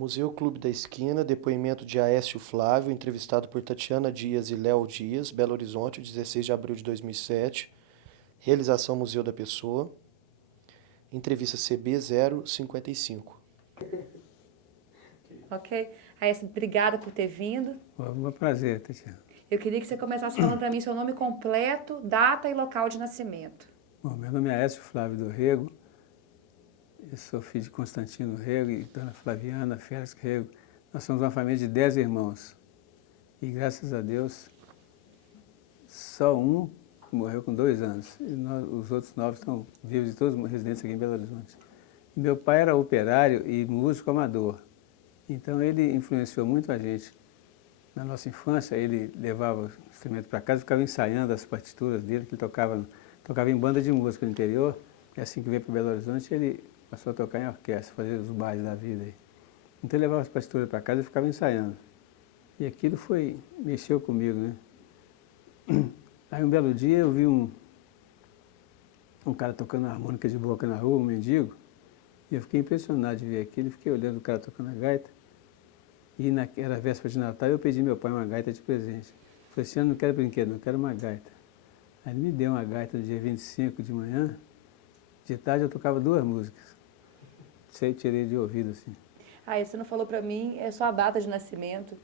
Museu Clube da Esquina, depoimento de Aécio Flávio, entrevistado por Tatiana Dias e Léo Dias, Belo Horizonte, 16 de abril de 2007. Realização Museu da Pessoa. Entrevista CB 055. Ok? Aécio, obrigada por ter vindo. Um prazer, Tatiana. Eu queria que você começasse falando para mim seu nome completo, data e local de nascimento. Bom, meu nome é Aécio Flávio do Rego. Eu sou filho de Constantino Rego e Dona Flaviana Félix Rego. Nós somos uma família de 10 irmãos. E graças a Deus, só um morreu com 2 anos. E os outros 9 estão vivos e todos residentes aqui em Belo Horizonte. E meu pai era operário e músico amador. Então ele influenciou muito a gente. Na nossa infância, ele levava o instrumento para casa e ficava ensaiando as partituras dele, que ele tocava em banda de música no interior. E assim que veio para Belo Horizonte, ele passou a tocar em orquestra, fazer os bailes da vida aí. Então ele levava as partituras para casa e ficava ensaiando. E aquilo mexeu comigo, né? Aí um belo dia eu vi um cara tocando harmônica de boca na rua, um mendigo, e eu fiquei impressionado de ver aquilo, fiquei olhando o cara tocando a gaita. E era véspera de Natal e eu pedi meu pai uma gaita de presente. Eu falei assim, eu não quero brinquedo, não quero uma gaita. Aí ele me deu uma gaita no dia 25 de manhã, de tarde eu tocava 2 músicas. Tirei de ouvido assim. Ah, você não falou para mim, é sua data de nascimento.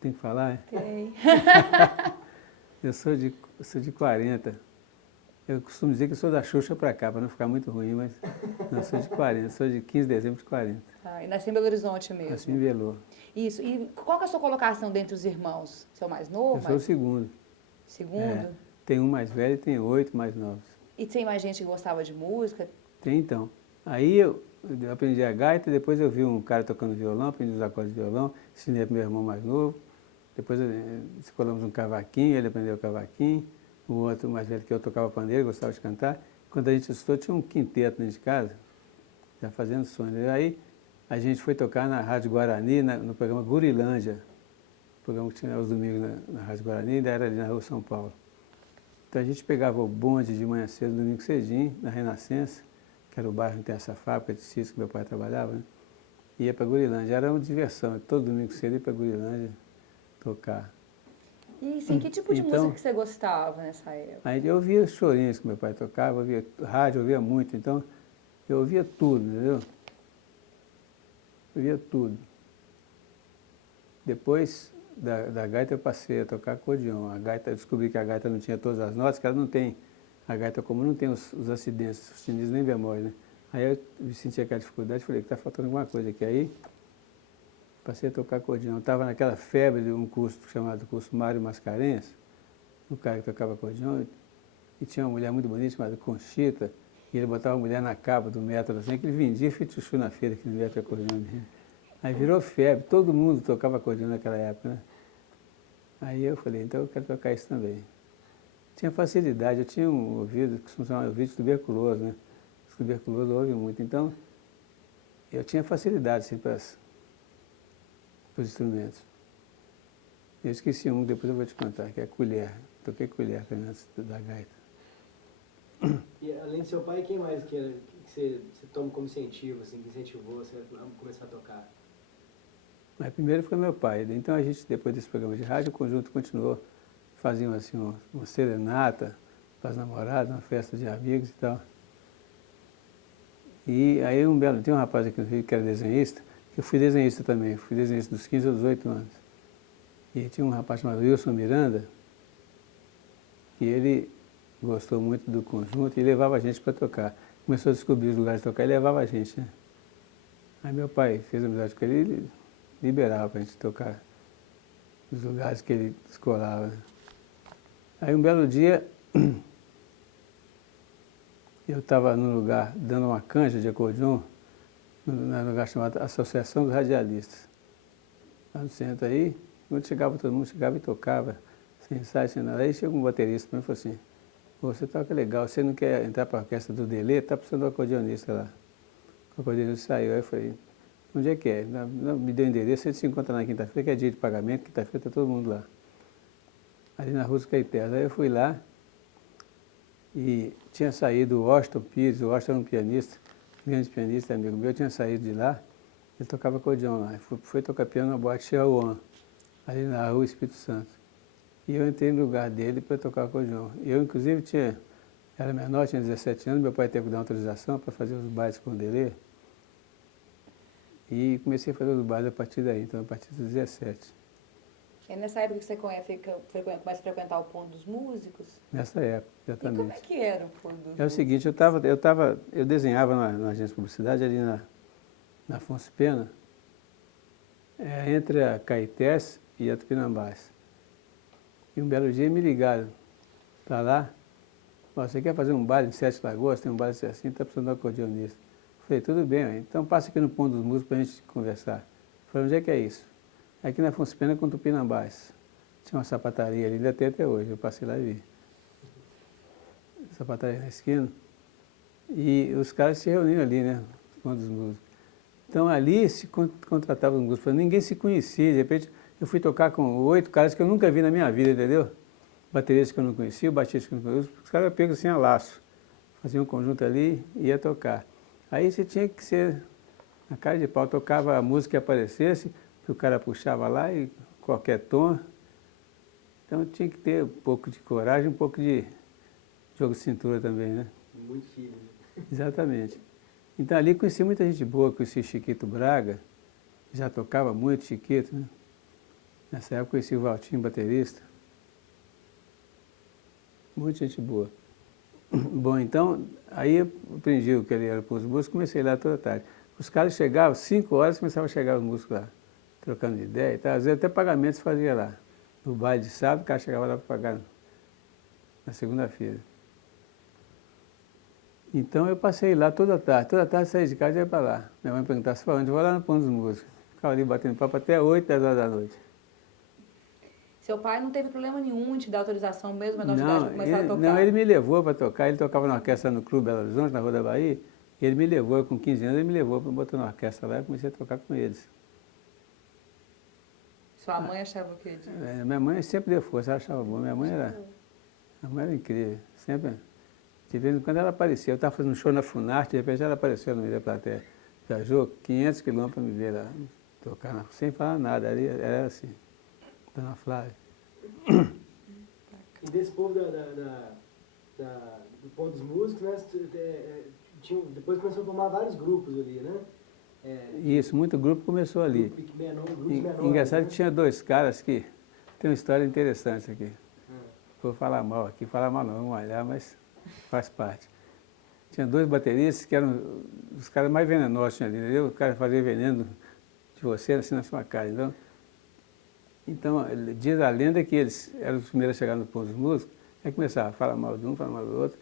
Tem que falar? Tem. Eu sou de 40. Eu costumo dizer que eu sou da Xuxa para cá, para não ficar muito ruim, mas não, eu sou de 40, sou de 15 de dezembro de 40. Ah, e nasci em Belo Horizonte mesmo. Nasci em Velô. Isso. E qual que é a sua colocação dentre os irmãos? Você é o mais novo? Eu sou o segundo. Segundo? Tem um mais velho e tem 8 mais novos. E tem mais gente que gostava de música? Tem então. Aí eu aprendi a gaita, depois eu vi um cara tocando violão, aprendi os acordes de violão, ensinei para meu irmão mais novo. Depois escolhemos um cavaquinho, ele aprendeu o cavaquinho. O outro mais velho que eu tocava pandeiro, gostava de cantar. Quando a gente estudou, tinha um quinteto dentro de casa, já fazendo som. Aí a gente foi tocar na Rádio Guarani, no programa Gurilândia, o programa que tinha aos domingos na Rádio Guarani, ainda era ali na Rua São Paulo. Então a gente pegava o bonde de manhã cedo, domingo cedinho, na Renascença, que era o bairro onde tem essa fábrica de tecidos que meu pai trabalhava, né? Ia para Gurilândia, era uma diversão, todo domingo cedo ia para Gurilândia tocar. E sim, que tipo de música que você gostava nessa época? Aí eu ouvia os chorinhos que meu pai tocava, ouvia rádio, ouvia muito, então eu ouvia tudo, entendeu? Ouvia tudo. Depois da gaita eu passei a tocar acordeão. A gaita, eu descobri que a gaita não tinha todas as notas, que ela não tem, a gaita comum não tem os acidentes, sustenidos nem bemóis, né? Aí eu senti aquela dificuldade, falei que está faltando alguma coisa aqui. Aí passei a tocar acordeão. Estava naquela febre de um curso chamado curso Mário Mascarenhas, um cara que tocava acordeão, e tinha uma mulher muito bonita chamada Conchita, e ele botava a mulher na capa do método assim, que ele vendia fitichu na feira, aquele método de acordeão. Aí virou febre, todo mundo tocava acordeão naquela época, né? Aí eu falei, então eu quero tocar isso também. Tinha facilidade, eu tinha um ouvido que se chama ouvido de tuberculoso, né? Os tuberculosos ouvem muito, então eu tinha facilidade assim, para os instrumentos. Eu esqueci um, depois eu vou te contar, que é a colher. Toquei colher também antes da gaita. E além do seu pai, quem mais que você toma como incentivo, assim, que incentivou você a começar a tocar? Mas primeiro foi meu pai. Então a gente, depois desse programa de rádio, o conjunto continuou, faziam assim uma serenata para as namoradas, uma festa de amigos e tal. E aí tem um rapaz aqui no Rio que era desenhista, que eu fui desenhista também, fui desenhista dos 15 aos 18 anos. E tinha um rapaz chamado Wilson Miranda, que ele gostou muito do conjunto e levava a gente para tocar. Começou a descobrir os lugares de tocar e levava a gente, né? Aí meu pai fez amizade com ele e ele liberava para a gente tocar nos lugares que ele escolava. Aí um belo dia, eu estava num lugar dando uma canja de acordeão, num lugar chamado Associação dos Radialistas. Lá no centro aí, quando chegava, todo mundo chegava e tocava, sem ensaio, sem nada. Aí chega um baterista para mim e falou assim, você toca legal, você não quer entrar para a orquestra do Delê? Está precisando do acordeonista lá. O acordeonista saiu, aí eu falei, onde é que é? Não, me deu o endereço, a gente se encontra na quinta-feira, que é dia de pagamento, quinta-feira está todo mundo lá. Ali na Rua dos Caetés. Aí eu fui lá e tinha saído o Washington Pires, o Washington era um pianista, grande pianista, amigo meu, tinha saído de lá, Ele tocava acordeão lá. Foi tocar piano na boate Chiauã, ali na Rua Espírito Santo. E eu entrei no lugar dele para tocar acordeão. Eu, inclusive, era menor, tinha 17 anos, meu pai teve que dar uma autorização para fazer os bailes com o Delê. E comecei a fazer os bailes a partir daí, então a partir dos 17. É nessa época que você começa a frequentar o Ponto dos Músicos? Nessa época, E como é exatamente. que era o Ponto dos É o Músicos? seguinte, eu desenhava na agência de publicidade ali na Afonso Pena, entre a Caetés e a Tupinambás. E um belo dia me ligaram para lá, você quer fazer um baile em Sete Lagoas, tem um baile assim, está precisando de um acordeonista. Falei, tudo bem, então passa aqui no Ponto dos Músicos para a gente conversar. Falei, onde é que é isso? Aqui na Afonso Pena com Tupinambás. Tinha uma sapataria ali, ainda tem até hoje, eu passei lá e vi. Sapataria na esquina. E os caras se reuniam ali, né? Os Pontos dos Músicos. Então ali se contratavam os músicos, ninguém se conhecia, de repente eu fui tocar com 8 caras que eu nunca vi na minha vida, entendeu? Bateristas que eu não conhecia, o baixista que eu não conhecia, os caras pegam assim a laço, faziam um conjunto ali e ia tocar. Aí você tinha que ser, na cara de pau, tocava a música que aparecesse, que o cara puxava lá e qualquer tom. Então tinha que ter um pouco de coragem, um pouco de jogo de cintura também, né? Muito filho, né? Exatamente. Então ali conheci muita gente boa, conheci Chiquito Braga, já tocava muito Chiquito, né? Nessa época conheci o Valtinho, baterista. Muita gente boa. Bom, então, aí eu aprendi o que ele era para os músicos, comecei lá toda tarde. Os caras chegavam, 5 horas começavam a chegar os músicos lá, trocando ideia e tal. Às vezes até pagamentos fazia lá. No baile de sábado, o cara chegava lá para pagar na segunda-feira. Então eu passei lá toda tarde saí de casa e ia para lá. Minha mãe perguntava, você vai onde? Eu vou lá no Ponto dos Músicos. Ficava ali batendo papo até 8, 10 horas da noite. Seu pai não teve problema nenhum de dar autorização, mesmo menor de idade, para começar a tocar? Não, ele me levou para tocar. Ele tocava na orquestra no Clube Belo Horizonte, na Rua da Bahia. E ele me levou, eu com 15 anos, ele me levou, botou na orquestra lá e comecei a tocar com eles. Sua mãe achava o quê? Minha mãe sempre deu força, ela achava boa. Minha mãe era incrível, sempre. De vez em quando ela aparecia. Eu estava fazendo um show na Funarte, de repente ela apareceu no meio da plateia. Viajou 500 quilômetros para me ver lá, tocar, sem falar nada. Era assim, Dona Flávia. E desse povo do Ponto dos Músicos, né? Depois começou a formar vários grupos ali, né? Isso, muito grupo começou ali. Grupos menores. Engraçado Né? que tinha 2 caras que tem uma história interessante aqui. Vou falar mal aqui, falar mal não, vamos olhar, mas faz parte. Tinha 2 bateristas que eram os caras mais venenosos ali, entendeu? O cara fazia veneno de você assim na sua cara. Então, diz a lenda que eles eram os primeiros a chegar no Ponto dos Músicos, aí começava a falar mal de um, falar mal do outro,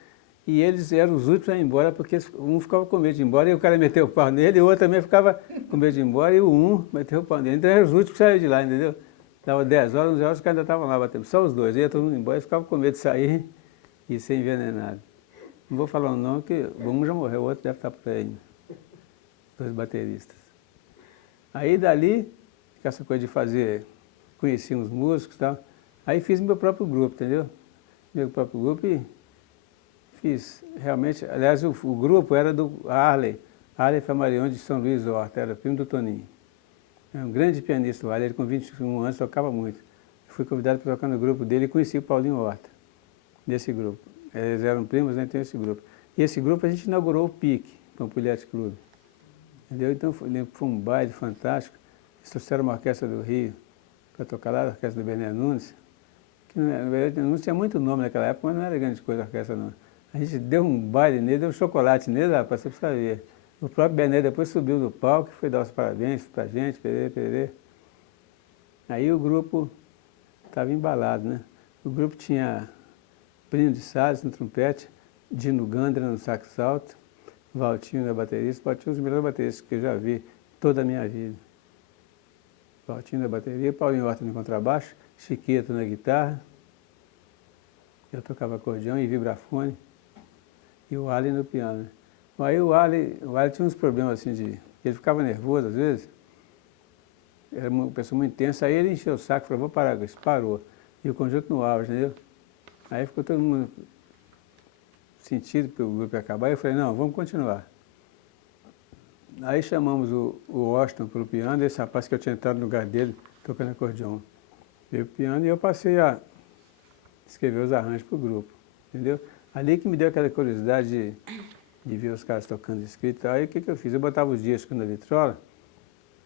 e eles eram os últimos a ir embora, porque um ficava com medo de ir embora, e o cara meteu o pau nele, e o outro também ficava com medo de ir embora, e o um meteu o pau nele. Então eram os últimos que saíram de lá, entendeu? Dava 10 horas, 11 horas, os caras ainda estavam lá batendo, só os 2, ia todo mundo embora, e ficava com medo de sair e ser envenenado. Não vou falar o nome, porque um já morreu, o outro deve estar por aí ainda. 2 bateristas. Aí dali, com essa coisa de fazer, conheci uns músicos e tal, aí fiz meu próprio grupo, entendeu? Meu próprio grupo e fiz realmente, aliás, o grupo era do Arley Famarion de São Luís Horta, era primo do Toninho. É um grande pianista, o Arley, ele com 21 anos tocava muito. Fui convidado para tocar no grupo dele e conheci o Paulinho Horta, desse grupo. Eles eram primos, né, então esse grupo. E esse grupo a gente inaugurou o PIC, Pampulhete Clube. Entendeu? Então foi um baile fantástico. Eles trouxeram uma orquestra do Rio para tocar lá, a orquestra do Bené Nunes, que não tinha muito nome naquela época, mas não era grande coisa a orquestra não. A gente deu um baile nele, deu um chocolate nele, rapaz, você precisa ver. O próprio Bené depois subiu do palco e foi dar os parabéns pra gente, perê. Aí o grupo estava embalado, né? O grupo tinha Plínio de Salles no trompete, Dino Gandra no sax alto, Valtinho na baterista. Valtinho é um dos melhores bateristas que eu já vi toda a minha vida. Valtinho na bateria, Paulinho Horta no contrabaixo, Chiquito na guitarra, eu tocava acordeão e vibrafone, e o Ali no piano. Aí o Ali tinha uns problemas assim ele ficava nervoso às vezes, era uma pessoa muito intensa, aí ele encheu o saco e falou, vou parar com isso, parou. E o conjunto no auge, entendeu? Aí ficou todo mundo sentido que o grupo ia acabar, e eu falei, não, vamos continuar. Aí chamamos o Washington para o piano, esse rapaz que eu tinha entrado no lugar dele, tocando acordeão. Veio para o piano e eu passei a escrever os arranjos para o grupo, entendeu? Ali que me deu aquela curiosidade de ver os caras tocando escrito e tal. Aí o que eu fiz? Eu botava os discos na vitrola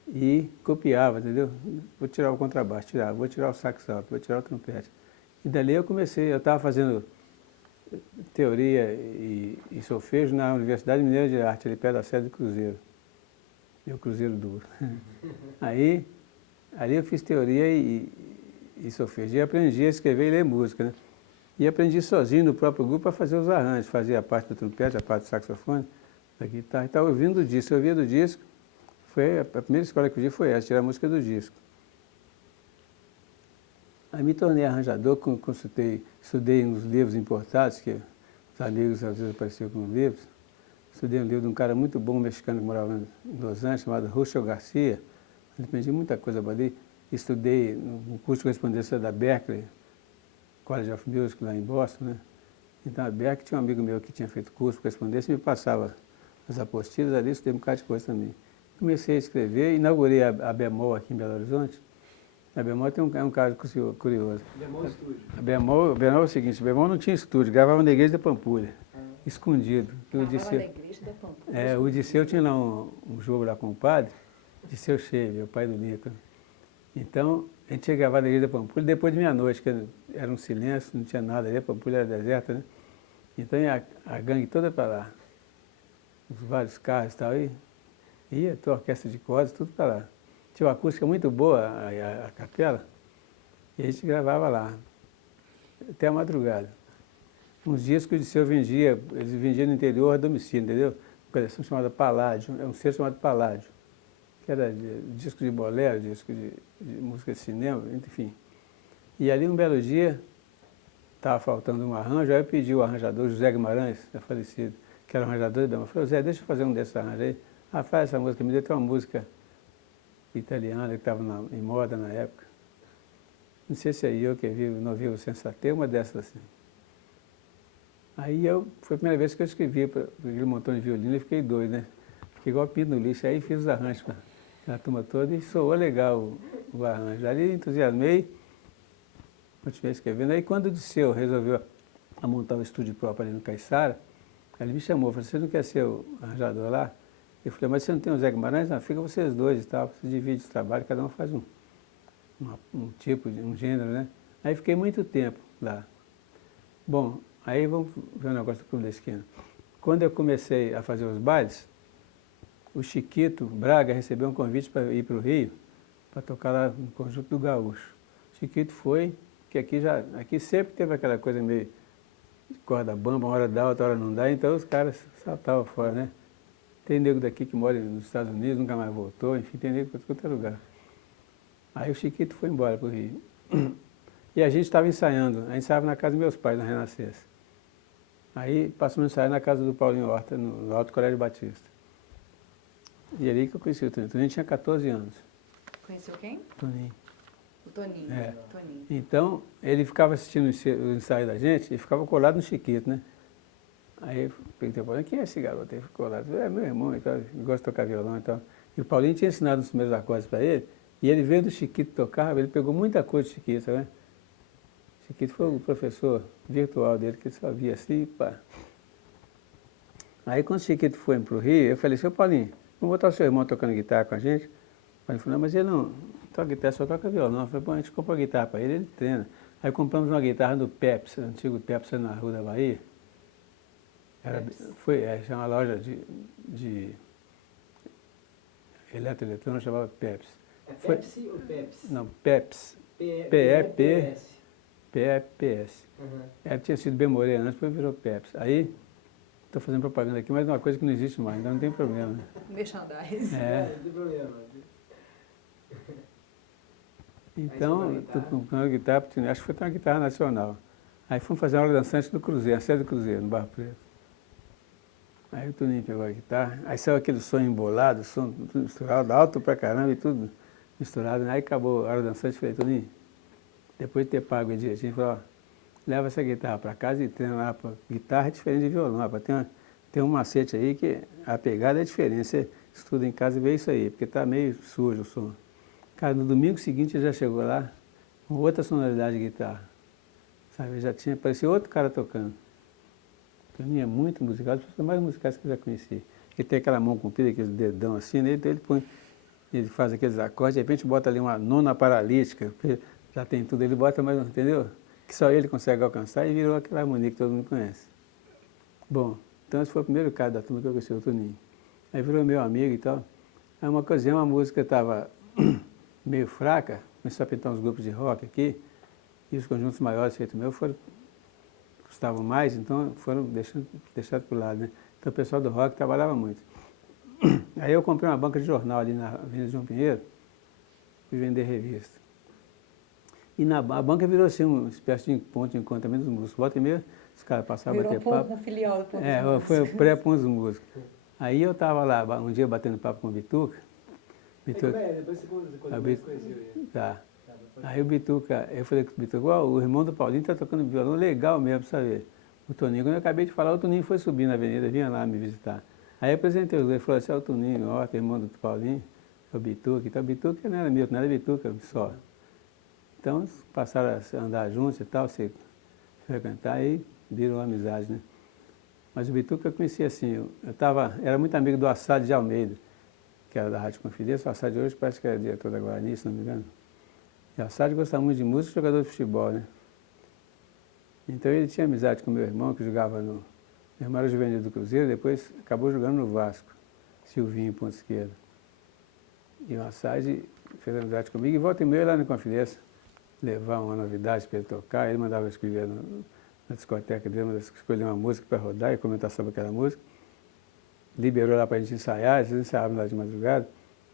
e copiava, entendeu? Vou tirar o contrabaixo, vou tirar o sax alto, vou tirar o trompete. E dali eu estava fazendo teoria e solfejo na Universidade Mineira de Arte, ali perto da sede do Cruzeiro. Meu Cruzeiro duro. Aí, ali eu fiz teoria e solfejo. E aprendi a escrever e ler música, né? E aprendi sozinho no próprio grupo a fazer os arranjos. Fazia a parte do trompete, a parte do saxofone, da guitarra. E estava ouvindo o disco. Eu ouvia do disco. A primeira escola que eu tive foi essa, tirar a música do disco. Aí me tornei arranjador, estudei uns livros importados, que os amigos às vezes apareciam com livros. Estudei um livro de um cara muito bom, mexicano, que morava em Los Angeles, chamado Russell Garcia. Aprendi muita coisa ali. Estudei no curso de correspondência da Berklee, College of Music, lá em Boston, né? Então a Berklee tinha um amigo meu que tinha feito curso de correspondência e me passava as apostilas ali, estudei um bocado de coisa também. Comecei a escrever, inaugurei a Bemol aqui em Belo Horizonte. A Bemol é um caso curioso. Bemol estúdio. A Bemol é o seguinte, a Bemol não tinha estúdio, gravava na igreja da Pampulha, escondido. Gravava na igreja da Pampulha. O Disseu tinha lá um jogo lá com o padre, Disseu Cheve, o pai do Nico. Então, a gente ia gravar na igreja da Pampulha depois de meia-noite, que era um silêncio, não tinha nada ali, a Pampulha era deserta, né? Então ia a gangue toda para lá, os vários carros e tal, e ia, a orquestra de cordas, tudo para lá. Tinha uma acústica muito boa, a capela, e a gente gravava lá, até a madrugada. Uns dias que o Disseu vendia, eles vendiam no interior a domicílio, entendeu? Uma coleção chamada Paládio, é um selo chamado Paládio, que era disco de bolero, disco de música de cinema, enfim. E ali um belo dia, estava faltando um arranjo, aí eu pedi o arranjador, José Guimarães, já falecido, que era o arranjador da Bemol, falou, Zé, deixa eu fazer um desses arranjos aí. Ah, faz essa música, me deu até uma música italiana que estava em moda na época. Não sei se é eu que vi no Vivo Sensatez, uma dessas assim. Aí foi a primeira vez que eu escrevi para aquele montão de violino e fiquei doido, né? Fiquei igual pinto no lixo, aí fiz os arranjos para a turma toda e soou legal o arranjo. Ali entusiasmei, continuei escrevendo. Aí quando o Disseu resolveu a montar o estúdio próprio ali no Caiçara, ele me chamou, falou, você não quer ser o arranjador lá? Eu falei, mas você não tem o Zé Guimarães? Não, fica vocês dois e tal, você divide o trabalho, cada um faz um tipo, um gênero, né? Aí fiquei muito tempo lá. Bom, aí vamos ver um negócio do Clube da Esquina. Quando eu comecei a fazer os bailes, o Chiquito Braga recebeu um convite para ir para o Rio, para tocar lá no Conjunto do Gaúcho. Chiquito foi, que aqui sempre teve aquela coisa meio de corda bamba, uma hora dá, outra hora não dá, então os caras saltavam fora, né? Tem nego daqui que mora nos Estados Unidos, nunca mais voltou, enfim, tem nego de qualquer lugar. Aí o Chiquito foi embora para o Rio. E a gente estava ensaiando, a gente ensaiava na casa dos meus pais, na Renascença. Aí passamos a ensaiar na casa do Paulinho Horta, no Alto Colégio Batista. E ali que eu conheci o Toninho. O Toninho tinha 14 anos. Conheceu quem? Toninho. O Toninho. É. Toninho. Então, ele ficava assistindo o ensaio da gente e ficava colado no Chiquito, né? Aí eu perguntei ao Paulinho, quem é esse garoto? Ele ficou colado. É meu irmão, então, ele gosta de tocar violão e tal. E o Paulinho tinha ensinado os primeiros acordes para ele, e ele vendo o Chiquito tocar, ele pegou muita coisa do Chiquito, né? O Chiquito foi o professor virtual dele, que ele só via assim, pá. Aí quando o Chiquito foi para o Rio, eu falei, seu Paulinho, vamos botar o seu irmão tocando guitarra com a gente? O Paulinho falou, não, mas ele não toca guitarra, só toca violão. Eu falei, bom, a gente comprou a guitarra para ele treina. Aí compramos uma guitarra do Pepsi, antigo Pepsi na Rua da Bahia. Tinha uma loja de eletroeletrônica, chamava Pepsi. É Pepsi ou Pepsi? Não, Pepsi. P-E-P-S. P-E-P-S. Ela tinha sido Bemoré antes, depois virou Pepsi. Aí, estou fazendo propaganda aqui, mas é uma coisa que não existe mais, então não tem problema. Merchandise. É. Não tem problema. Então, estou comprando uma guitarra, acho que foi uma guitarra nacional. Aí fomos fazer uma aula dançante do Cruzeiro, na sede do Cruzeiro, no Barro Preto. Aí o Toninho pegou a guitarra, aí saiu aquele som embolado, som tudo misturado, alto pra caramba e tudo misturado. Aí acabou a hora dançante, falei, Toninho, depois de ter pago o direitinho, falou, ó, leva essa guitarra para casa e treina lá. Guitarra é diferente de violão, rapaz. Tem um macete aí que a pegada é diferente. estuda em casa e vê isso aí, porque está meio sujo o som. Cara, no domingo seguinte ele já chegou lá com outra sonoridade de guitarra. Sabe, já tinha, parecia outro cara tocando. Toninho é muito musical, as pessoas mais musicais que eu já conheci. Ele tem aquela mão comprida, aquele dedão assim, né? Então ele faz aqueles acordes, de repente bota ali uma nona paralítica, porque já tem tudo, ele bota mais, entendeu? Que só ele consegue alcançar e virou aquela harmonia que todo mundo conhece. Bom, então esse foi o primeiro cara da turma que eu conheci, o Toninho. Aí virou meu amigo e tal. Aí uma ocasião a música estava meio fraca, começou a pintar uns grupos de rock aqui, e os conjuntos maiores feitos meu custavam mais, então foram deixados por lado, né? Então o pessoal do rock trabalhava muito. Aí eu comprei uma banca de jornal ali na Avenida João Pinheiro, fui vender revista. E a banca virou assim uma espécie de ponto de encontro dos músicos. Volta e meia, os caras passavam a bater papo. Virou um filial do Ponto É, foi o pré-Pontos dos Músicos. Aí eu estava lá um dia batendo papo com o Bituca. Depois você conta mais conheceu ele. Tá. Aí o Bituca, eu falei com o Bituca, o irmão do Paulinho está tocando violão legal mesmo, sabe? O Toninho, quando eu acabei de falar, o Toninho foi subir na avenida, vinha lá me visitar. Aí eu apresentei os dois, ele falou assim, é o Toninho, ó, que é irmão do Paulinho, é o Bituca. Então o Bituca não era Milton, não era Bituca só. Então passaram a andar juntos e tal, se frequentar e viram amizade, né? Mas o Bituca eu conhecia assim, era muito amigo do Assad de Almeida, que era da Rádio Confidência. O Assad hoje parece que é diretor da Guarani, se não me engano. E o Assad gostava muito de música e jogador de futebol, né? Então ele tinha amizade com meu irmão, que jogava no... Meu irmão era juvenil do Cruzeiro, depois acabou jogando no Vasco, Silvinho, ponto esquerdo. E o Assad fez amizade comigo e volta e meia lá na Confidência, levar uma novidade para ele tocar. Ele mandava eu escrever na discoteca dele, escolher uma música para rodar e comentar sobre aquela música. Liberou lá para a gente ensaiar, eles ensaiavam lá de madrugada.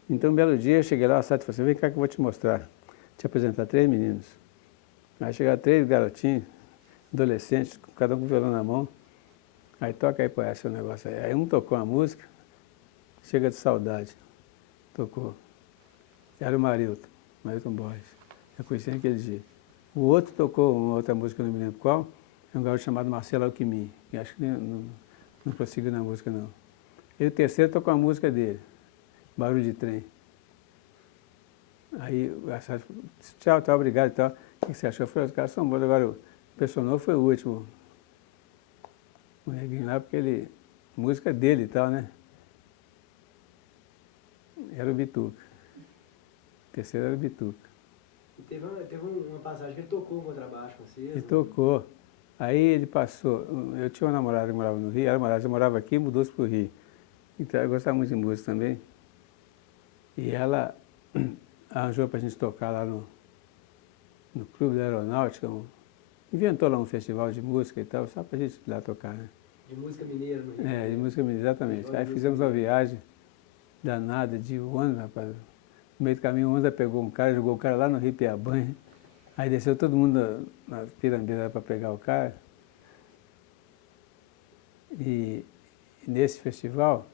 Então, um belo dia, eu cheguei lá, o Assad falou assim, vem cá que eu vou te mostrar. Te apresentar 3 meninos. Aí chegaram 3 garotinhos, adolescentes, cada um com o violão na mão. Aí toca aí, pô, esse é o negócio aí. Aí um tocou a música, Chega de Saudade. Tocou. Era o Marilton Borges. Eu conheci naquele dia. O outro tocou uma outra música, não me lembro qual, é um garoto chamado Marcelo Alquimim, que acho que não prosseguiu na música, não. E o terceiro tocou a música dele, Barulho de Trem. Aí o Assad falou, tchau, obrigado e tal. O que você achou? Eu falei, os caras são bons. Agora o personal foi o último. O neguinho lá, porque ele... música dele e tal, né? Era o Bituca. O terceiro era o Bituca. E teve uma passagem que ele tocou um contrabaixo com vocês. Ele tocou. Aí ele passou... Eu tinha uma namorada que morava no Rio, ela morava aqui e mudou-se para o Rio. Então ela gostava muito de música também. E ela arranjou para a gente tocar lá no Clube da Aeronáutica. Inventou lá um festival de música e tal, só para a gente ir lá tocar, né? De música mineira no Rio. É, de música mineira, exatamente. Aí fizemos uma viagem danada de ônibus, rapaz. No meio do caminho, o ônibus pegou um cara, jogou o cara lá no Rio Piabanha. Aí desceu todo mundo na pirambeira para pegar o cara. E nesse festival,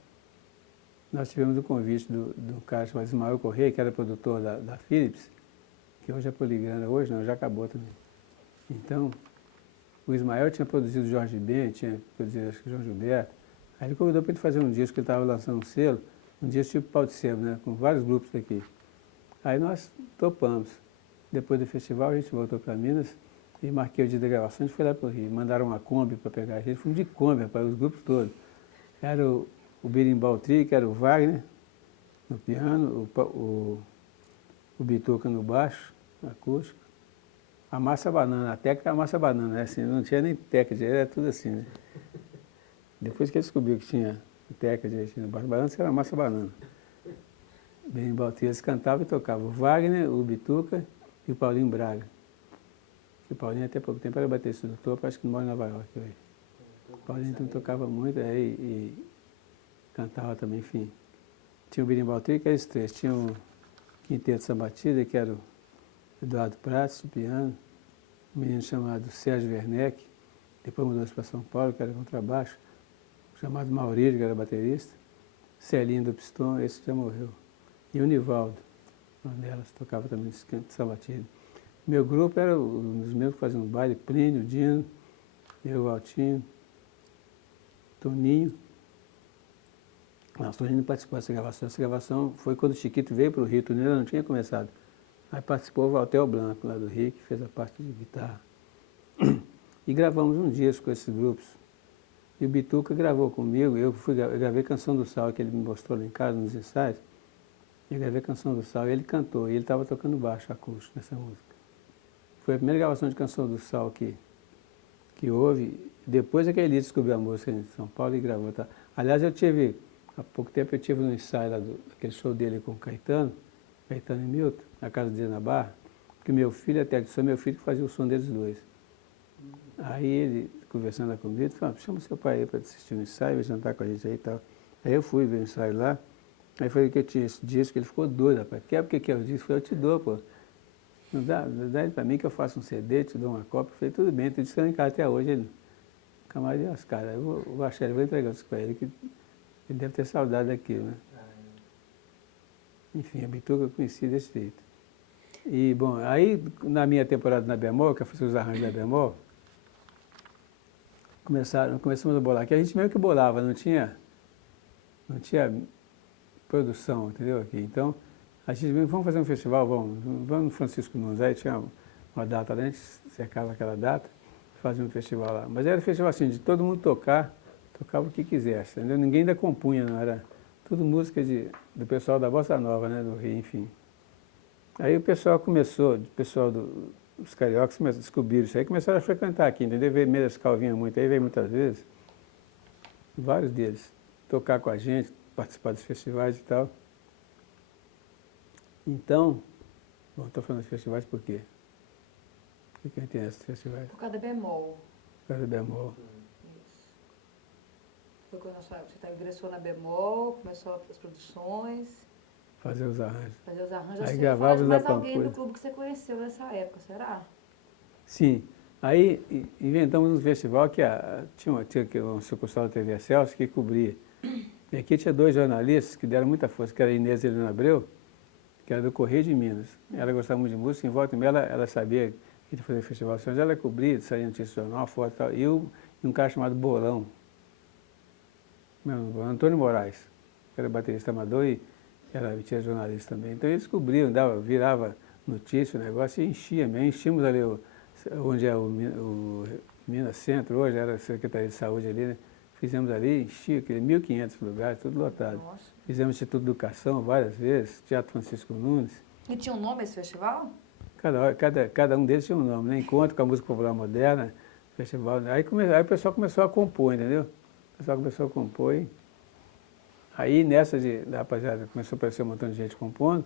nós tivemos o convite do cara chamado Ismael Corrêa, que era produtor da Philips, que hoje é Poligrana, hoje não, já acabou também. Então, o Ismael tinha produzido Jorge Ben, tinha produzido acho que João Gilberto. Aí ele convidou para ele fazer um disco, que ele estava lançando um selo, um disco tipo Pau de Sebo, né, com vários grupos daqui. Aí nós topamos. Depois do festival, a gente voltou para Minas e marquei o dia da gravação, a gente foi lá para o Rio. Mandaram uma Kombi para pegar a gente, fomos de Kombi, rapaz, os grupos todos. Era o Berimbau Tri, que era o Wagner, no piano, o Bituca no baixo, acústico. A Massa Banana, a técnica era a Massa Banana, né? Assim, não tinha nem técnica, era tudo assim, né? Depois que ele descobriu que tinha técnica direitinho no baixo banana, era a Massa Banana. Berimbau Tri, eles cantavam e tocavam. O Wagner, o Bituca e o Paulinho Braga. O Paulinho até pouco tempo era baterista do topo, acho que mora em Nova York hoje. O Paulinho então tocava muito e cantava também, enfim. Tinha o Berimbau Tri, que era esses 3. Tinha o Quinteto Sambatida, que era o Eduardo Prates, no piano. Um menino chamado Sérgio Werneck, depois mudou-se para São Paulo, que era contrabaixo. Chamado Maurílio, que era baterista. Celinho do Pistão, esse já morreu. E o Nivaldo, uma delas, tocava também esse canto de Sambatida. Meu grupo era um dos meus que faziam baile, Plínio, Dino, eu, Valtinho, Toninho, Não, a gente não participou dessa gravação. Essa gravação foi quando o Chiquito veio para o Rio, ela não tinha começado. Aí participou o Valtel Blanco, lá do Rio, que fez a parte de guitarra. E gravamos um disco com esses grupos. E o Bituca gravou comigo, eu gravei Canção do Sal, que ele me mostrou lá em casa, nos ensaios. Eu gravei Canção do Sal e ele cantou, e ele estava tocando baixo acústico nessa música. Foi a primeira gravação de Canção do Sal que houve. Depois é que ele descobriu a música em São Paulo e gravou. Tá? Aliás, há pouco tempo eu tive no ensaio lá aquele show dele com o Caetano e Milton, na casa dele na Barra, que meu filho, até que meu filho que fazia o som deles dois. Aí ele, conversando lá comigo, falou, chama seu pai aí para assistir o ensaio, vai jantar com a gente aí e tal. Aí eu fui ver o ensaio lá, aí falei que eu tinha esse disco, ele ficou doido, rapaz. Porque quer o disco? Eu falei, eu te dou, pô. Não dá ele para mim que eu faço um CD, te dou uma cópia. Eu falei, tudo bem, tu disse que eu em casa até hoje. Ele, camarada de as caras, eu vou achar ele, vou entregar isso para ele, que ele deve ter saudade daquilo, né? Enfim, a Bituca eu conheci desse jeito. E, bom, aí na minha temporada na Bemol, que eu fiz os arranjos da Bemol, começamos a bolar, que a gente mesmo que bolava, não tinha produção, entendeu? Aqui. Então, a gente mesmo, vamos fazer um festival, vamos no Francisco Nunes, aí tinha uma data, a gente cercava aquela data, fazia um festival lá. Mas era um festival assim, de todo mundo tocava o que quisesse, entendeu? Ninguém ainda compunha, não era tudo música do pessoal da Bossa Nova, né, do Rio, enfim. Aí o pessoal os cariocas começaram a descobrir isso aí, começaram a frequentar aqui, entendeu? Veio Menescal, vinha muito, aí veio muitas vezes, vários deles, tocar com a gente, participar dos festivais e tal. Então, bom, estou falando de festivais por quê? Por que a gente tem esses festivais? Por causa da Bemol. Por causa da Bemol. Isso. Foi quando você ingressou na Bemol, começou as produções. Fazer os arranjos. Fazer os arranjos. Aí Você gravava fala de na mais alguém Pampulha. do clube que você conheceu nessa época, será? Sim. Aí inventamos um festival que tinha uma sucursal da TV Celso que cobria. E aqui tinha dois jornalistas que deram muita força, que era a Inês Helena Abreu, que era do Correio de Minas. Ela gostava muito de música, em volta e meia ela sabia que a gente fazia festival. Mas ela cobria, saía notícia do jornal, foto e tal. E um cara chamado Bolão, Antônio Moraes, que era baterista amador e tinha jornalista também. Então eles cobriam, virava notícia, o negócio, e enchíamos ali onde é o Minas Centro, hoje era a Secretaria de Saúde ali, né? Fizemos ali, enchia aquele 1.500 lugares, tudo lotado. Nossa. Fizemos Instituto de Educação várias vezes, Teatro Francisco Nunes. E tinha um nome esse festival? Cada um deles tinha um nome, né? Encontro com a Música Popular Moderna, festival. Aí o pessoal começou a compor, entendeu? O pessoal começou a compor e aí nessa da rapaziada começou a aparecer um montão de gente compondo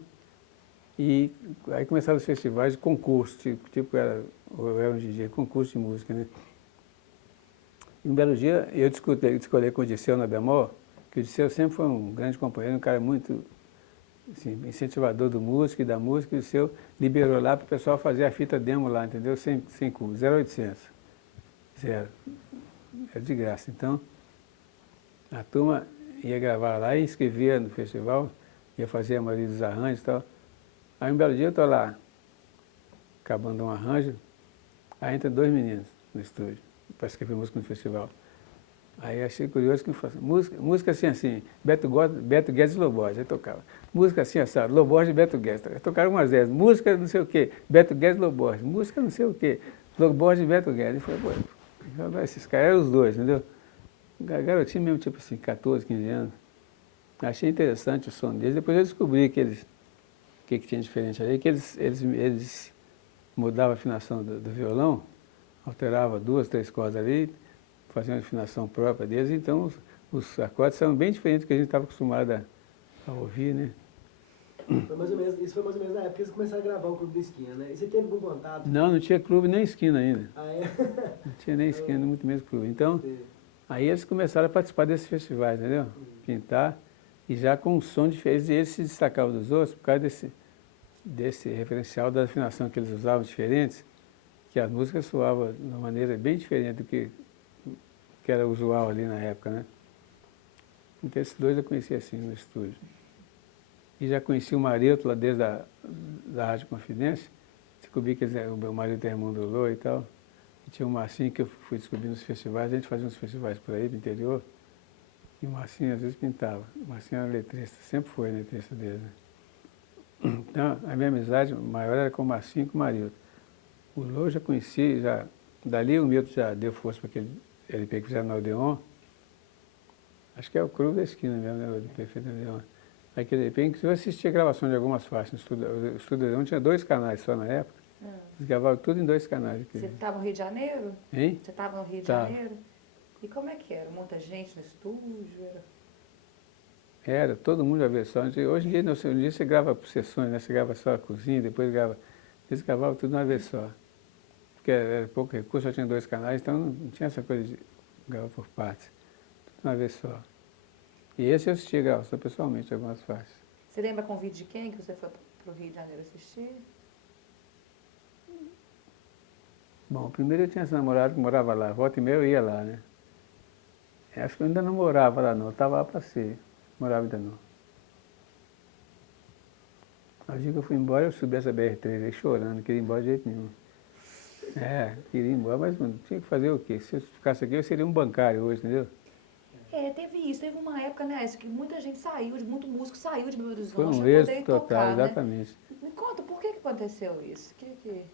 e aí começaram os festivais de concurso, tipo era um DJ, concurso de música, né? E um belo dia eu discorrei com o Disseu na Bemol, que o Disseu sempre foi um grande companheiro, um cara muito assim, incentivador do músico e da música, e o Disseu liberou lá para o pessoal fazer a fita demo lá, entendeu? Sem custo, 0,800. Zero. Era de graça. Então, a turma ia gravar lá e escrevia no festival, ia fazer a maioria dos arranjos e tal. Aí um belo dia eu estou lá, acabando um arranjo, aí entra dois meninos no estúdio, para escrever música no festival. Aí achei curioso que eu falei, música assim, Beto Guedes e Loborges, aí tocava. Música assim, assado, Loborges e Beto Guedes, tocaram umas 10, música não sei o quê, Beto Guedes e Loborges, música não sei o quê, Loborges e Beto Guedes. Eu falei, pô, esses caras eram os dois, entendeu? Garotinho mesmo, tipo assim, 14, 15 anos. Achei interessante o som deles. Depois eu descobri que tinha diferente ali, que eles mudavam a afinação do violão, alteravam 2, 3 cordas ali, faziam a afinação própria deles, então os acordes são bem diferentes do que a gente estava acostumado a ouvir, né? Isso foi mais ou menos na época que eles começaram a gravar o Clube da Esquina, né? E você teve algum contato? Não tinha clube nem esquina ainda. Ah, é? Não tinha nem esquina, muito menos clube. Então, aí eles começaram a participar desses festivais, entendeu? Pintar, e já com um som diferente, eles se destacavam dos outros por causa desse referencial da afinação que eles usavam diferentes, que as músicas soavam de uma maneira bem diferente do que era usual ali na época, né? Então esses dois eu conheci assim no estúdio. E já conheci o Marito lá desde da Rádio Confidência, descobri que o meu marido é irmão do Lô e tal. E tinha um Marcinho que eu fui descobrir nos festivais, a gente fazia uns festivais por aí, no interior. E o Marcinho às vezes pintava. O Marcinho era letrista, sempre foi letrista dele, né? Então, a minha amizade maior era com o Marcinho e com o Marilton. O Lô eu já conheci, já, dali o Milton já deu força para aquele LP que fizeram no Odeon. Acho que é o Clube da Esquina mesmo, né? O LP feito no Odeon. Aquele LP, inclusive eu assisti a gravação de algumas faixas no estúdio. O estúdio Odeon tinha 2 canais só na época. Eles gravavam tudo em 2 canais. Você estava no Rio de Janeiro? Hein? Você estava no Rio de Tava. Janeiro? E como é que era? Muita gente no estúdio? Era, todo mundo a versão. Hoje em dia, não, um dia você grava por sessões, né? Você grava só a cozinha, depois grava. Eles gravavam tudo numa vez só. Porque era pouco recurso, só tinha 2 canais, então não tinha essa coisa de gravar por partes. Tudo uma vez só. E esse eu assisti a gravação pessoalmente, algumas faixas. Você lembra convite de quem que você foi para o Rio de Janeiro assistir? Bom, primeiro eu tinha esse namorado que morava lá, volta e meia eu ia lá, né? Acho que eu ainda não morava lá não, eu estava lá para ser, morava ainda não. No dia que eu fui embora, eu subi essa BR-3 aí chorando, não queria ir embora de jeito nenhum. Queria ir embora, mas mano, tinha que fazer o quê? Se eu ficasse aqui, eu seria um bancário hoje, entendeu? Teve isso, teve uma época, né, que muita gente saiu, muito músico saiu de Belo Horizonte Foi um para poder êxito ir total, tocar, né? exatamente. Me conta, por que aconteceu isso?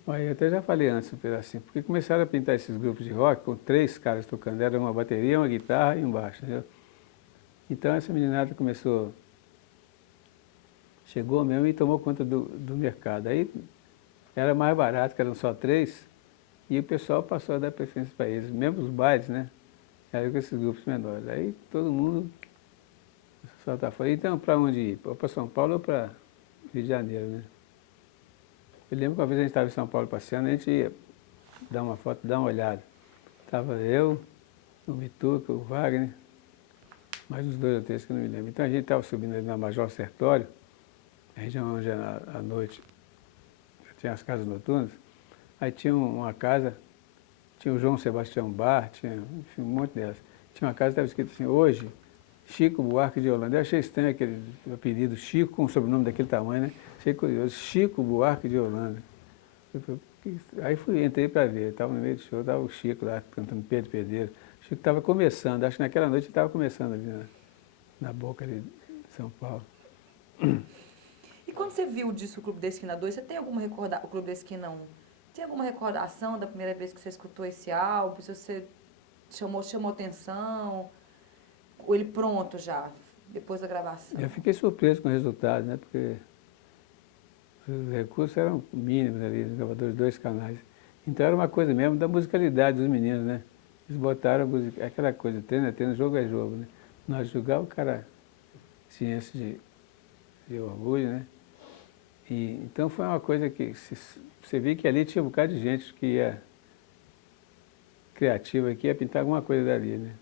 Olha, eu até já falei antes um pedacinho, porque começaram a pintar esses grupos de rock com 3 caras tocando, era uma bateria, uma guitarra e um baixo, entendeu? Então essa meninada começou, chegou mesmo e tomou conta do mercado. Aí era mais barato, que eram só 3, e o pessoal passou a dar preferência para eles, mesmo os bailes, né? Eram com esses grupos menores. Aí todo mundo só tá fora. Então, para onde ir? Ou para São Paulo ou para Rio de Janeiro, né? Eu lembro que uma vez a gente estava em São Paulo passeando, a gente ia dar uma foto, dar uma olhada. Estava eu, o Mituca, o Wagner, mais uns 2 ou 3 que eu não me lembro. Então a gente estava subindo ali na Major Sertório, a região onde à noite tinha as casas noturnas. Aí tinha uma casa, tinha o João Sebastião Bar, tinha enfim, um monte delas. Tinha uma casa que estava escrito assim, hoje, Chico Buarque de Holanda. Eu achei estranho aquele apelido, Chico, com um sobrenome daquele tamanho, né? Achei curioso, Chico Buarque de Holanda. Aí entrei para ver, estava no meio do show, estava o Chico lá cantando Pedro Pedreiro. O Chico estava começando, acho que naquela noite ele estava começando ali na boca ali de São Paulo. E quando você viu disso, o Clube da Esquina 2, você tem alguma recordação, o Clube da Esquina 1, tem alguma recordação da primeira vez que você escutou esse álbum, se você chamou atenção, ou ele pronto já, depois da gravação? Eu fiquei surpreso com o resultado, né? Porque os recursos eram mínimos ali, os gravadores de 2 canais. Então era uma coisa mesmo da musicalidade dos meninos, né? Eles botaram aquela coisa, treino é treino, jogo é jogo, né? Na hora de jogar, o cara se enche de orgulho, né? E, então foi uma coisa que você vê que ali tinha um bocado de gente que ia criativa, que ia pintar alguma coisa dali, né?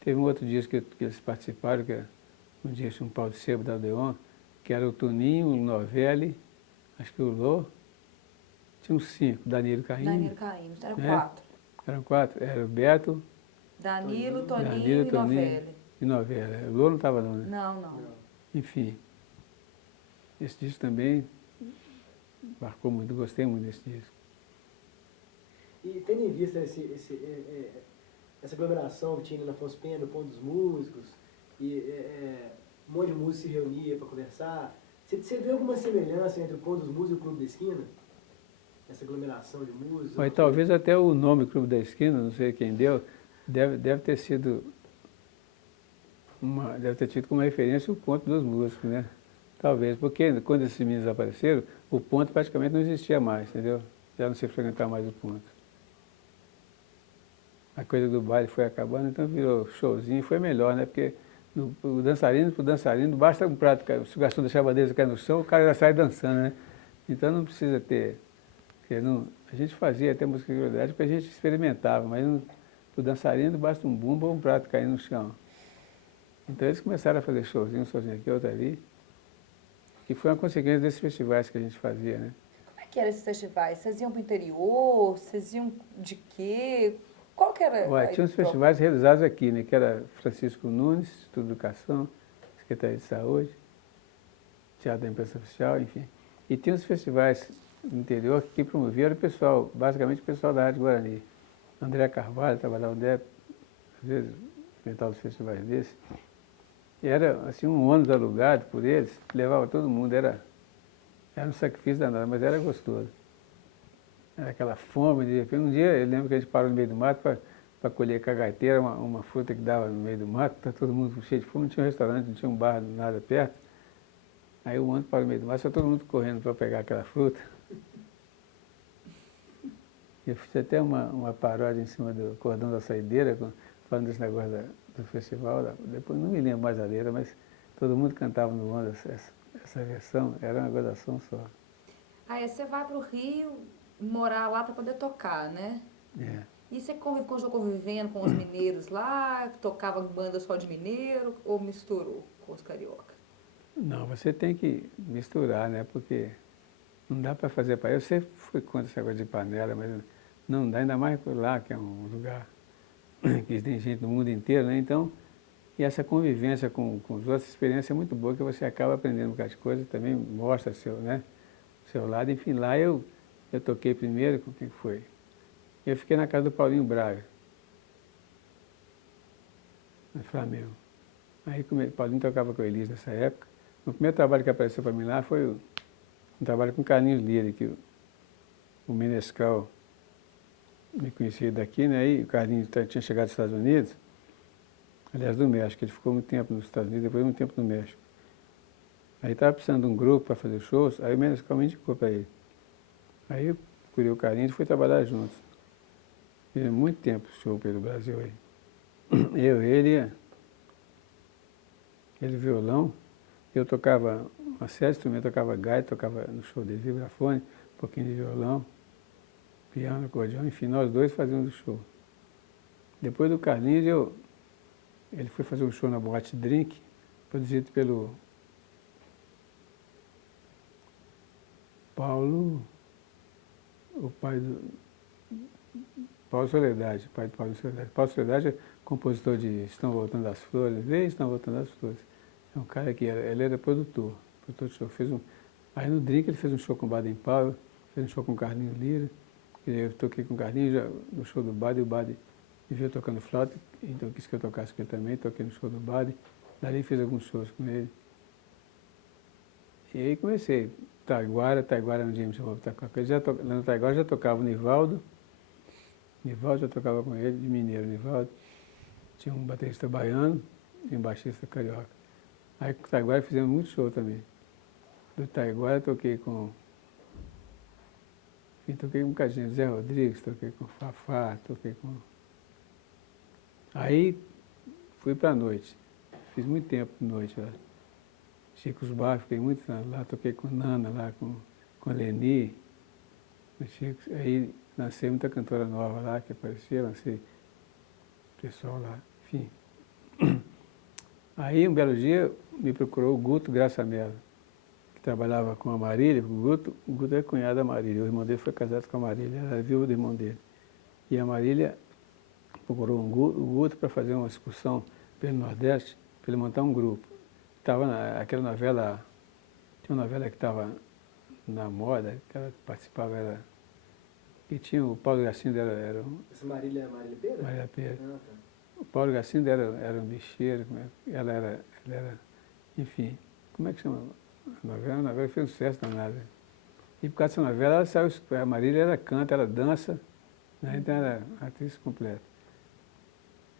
Teve um outro disco que eles participaram, que era um disco, um pau de sebo da Odeon, que era o Toninho, o Novelli, acho que o Lô, tinha uns 5, Danilo Caymmi. Danilo Caymmi, eram né? 4. Eram 4, era o Beto, Danilo, Toninho Danilo, e Toninho Novelli. e Novelli. O Lô não estava não, né? Não. Enfim, esse disco também marcou muito, gostei muito desse disco. E tendo em vista essa aglomeração que tinha ali na Afonso Pena, no Ponto dos Músicos, e um monte de músicos se reunia para conversar, você vê alguma semelhança entre o Ponto dos Músicos e o Clube da Esquina? Essa aglomeração de músicos? Mas talvez até o nome Clube da Esquina, não sei quem deu, deve ter sido deve ter tido como referência o Ponto dos Músicos, né? Talvez, porque quando esses meninos apareceram, o ponto praticamente não existia mais, entendeu? Já não se frequentava mais o ponto. A coisa do baile foi acabando, então virou showzinho, foi melhor, né? Porque o dançarino pro dançarino, basta um prato, se o garçom deixar a bandeja cair no chão, o cara já sai dançando, né? Então não precisa ter. A gente fazia até musicalidade porque a gente experimentava, mas pro dançarino basta um bumbo ou um prato cair no chão. Então eles começaram a fazer showzinho aqui, outro ali. Que foi uma consequência desses festivais que a gente fazia, né? Como é que eram esses festivais? Vocês iam para o interior? Vocês iam de quê? Qual que era? Olha, tinha uns festivais realizados aqui, né? Que era Francisco Nunes, Instituto de Educação, Secretaria de Saúde, Teatro da Imprensa Oficial, enfim. E tinha uns festivais no interior que promoviam o pessoal, basicamente o pessoal da Rádio Guarani. André Carvalho trabalhava às vezes, inventava os festivais desses. E era assim, um ônibus alugado por eles, levava todo mundo, era um sacrifício danado, mas era gostoso. Era aquela fome de repente. Um dia, eu lembro que a gente parou no meio do mato para colher cagaiteira, uma fruta que dava no meio do mato, tá todo mundo cheio de fome, não tinha um restaurante, não tinha um bar, nada perto. Aí o ônibus parou no meio do mato, só todo mundo correndo para pegar aquela fruta. Eu fiz até uma paródia em cima do cordão da saideira, falando desse negócio do festival. Depois não me lembro mais a letra, mas todo mundo cantava no ônibus essa versão, era uma gozação só. Aí você vai para o Rio morar lá para poder tocar, né? É. E você continuou convivendo com os mineiros lá, tocava banda só de mineiro ou misturou com os carioca? Não, você tem que misturar, né? Porque não dá para fazer para eu sempre fui contra esse negócio de panela, mas não dá, ainda mais por lá, que é um lugar que tem gente do mundo inteiro, né? Então, e essa convivência com os outros, essa experiência é muito boa, que você acaba aprendendo um bocado de coisas, também mostra seu lado. Enfim, lá eu toquei primeiro, com quem foi? Eu fiquei na casa do Paulinho Braga, no Flamengo. Aí o Paulinho tocava com o Elis nessa época. O primeiro trabalho que apareceu para mim lá foi um trabalho com Carlinhos Lira, que o Menescal me conhecia daqui, né? Aí o Carlinhos tinha chegado dos Estados Unidos, aliás, do México. Ele ficou muito tempo nos Estados Unidos, depois muito tempo no México. Aí estava precisando de um grupo para fazer shows, aí o Menescal me indicou para ele. Aí eu procurei o Carlinhos e fui trabalhar juntos. Fiz muito tempo show pelo Brasil aí. Ele violão, eu tocava uma série de instrumentos, tocava gaita, tocava no show dele vibrafone, um pouquinho de violão, piano, acordeão, enfim, nós dois fazíamos o show. Depois do Carlinhos, ele foi fazer um show na Boate Drink, produzido pelo Paulo, o pai do Paulo Soledade, pai do Paulo Soledade. Paulo Soledade é compositor de Estão Voltando as Flores, Estão Voltando as Flores. É um cara que ele era produtor de show. Aí no Drink ele fez um show com o Baden Powell, fez um show com o Carlinhos Lira. Eu toquei com o Carlinhos no show do Baden, e o Baden me viu tocando flauta, então quis que eu tocasse com ele também, toquei no show do Baden. Dali fiz alguns shows com ele. E aí comecei, Taiguara um dia me chamou para tocar com ele. Lá no Taiguara já tocava o Nivaldo já tocava com ele, de mineiro, Nivaldo. Tinha um baterista baiano e um baixista carioca. Aí com o Taiguara fizemos muito show também. Do Taiguara toquei com um bocadinho, Zé Rodrigues, toquei com Fafá, toquei com... Aí fui para a noite. Fiz muito tempo de noite lá. Chicos Bar, fiquei muito anos lá, toquei com Nana lá, com Leni, com Chicos. Aí lancei muita cantora nova lá que aparecia, lancei pessoal lá, enfim. Aí um belo dia me procurou o Guto Graça Mello, que trabalhava com a Marília. O Guto é cunhado da Marília, o irmão dele foi casado com a Marília, ela era viúva do irmão dele. E a Marília procurou o Guto para fazer uma excursão pelo Nordeste, para ele montar um grupo. Estava aquela novela, tinha uma novela que estava na moda, que ela participava, e tinha o Paulo Gracindo, era Essa Marília é a Marília Pera? Marília Pera. Ah, tá. O Paulo Gracindo era um bicheiro, ela era, enfim, como é que chama? A novela fez um sucesso danado. E por causa dessa novela, ela saiu, a Marília, ela canta, ela dança, né? Então era atriz completa.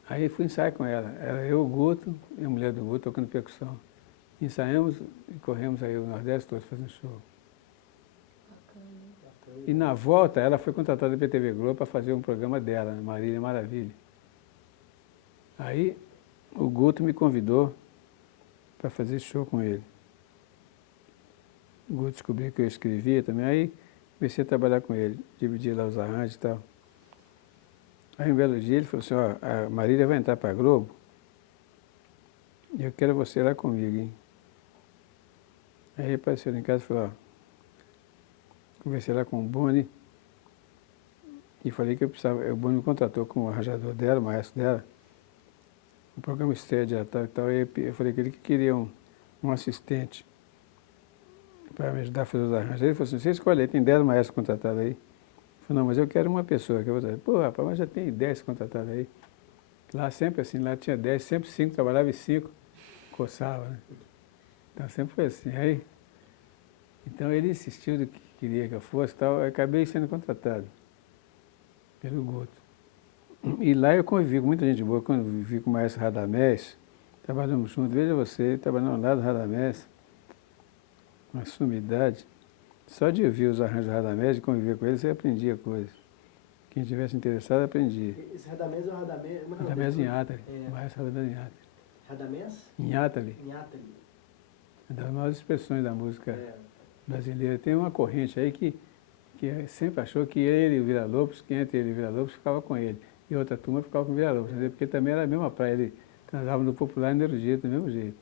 Aí fui ensaiar com ela. Era eu, o Guto, e a mulher do Guto tocando percussão. Ensaiamos e corremos aí o Nordeste todo fazendo show. E na volta, ela foi contratada pela TV Globo para fazer um programa dela, Marília Maravilha. Aí o Guto me convidou para fazer show com ele. O Guto descobriu que eu escrevia também, aí comecei a trabalhar com ele, dividir lá os arranjos e tal. Aí um belo dia ele falou assim, ó, a Marília vai entrar para a Globo e eu quero você lá comigo, hein? Aí ele apareceu lá em casa e falou, ó, conversei lá com o Boni e falei que eu precisava, o Boni me contratou como arranjador dela, o maestro dela, um programa estreia de tal e tal, e eu falei que ele queria um assistente para me ajudar a fazer os arranjos. Ele falou assim, você escolhe aí, tem 10 maestros contratados aí. Eu falei, não, mas eu quero uma pessoa. Que eu falei, pô, rapaz, mas já tem 10 contratados aí. Lá sempre assim, lá tinha 10, sempre 5, trabalhava em 5. coçava, né? Então sempre foi assim. Aí, então ele insistiu de que queria que eu fosse e tal, eu acabei sendo contratado pelo Guto. E lá eu convivi com muita gente boa, convivi com o maestro Radamés, trabalhamos juntos, veja você, trabalhando ao lado do Radamés, uma sumidade. Só de ouvir os arranjos do Radamés, de conviver com ele, você aprendia coisas. Quem tivesse interessado, aprendia. Esse Radamés é o Radamés... como é que é o Radamés nome dele? Inátali, É. o maestro Radamés Inátali. Radamés? Inátali, Inátali. uma das maiores expressões da música É. brasileira. Tem uma corrente aí que sempre achou que ele e o Villa-Lobos, quem entre ele e o Villa-Lobos ficava com ele. E outra turma ficava com o Villa-Lobos, entendeu? Porque também era a mesma praia, ele transava no popular e no erudito, do mesmo jeito.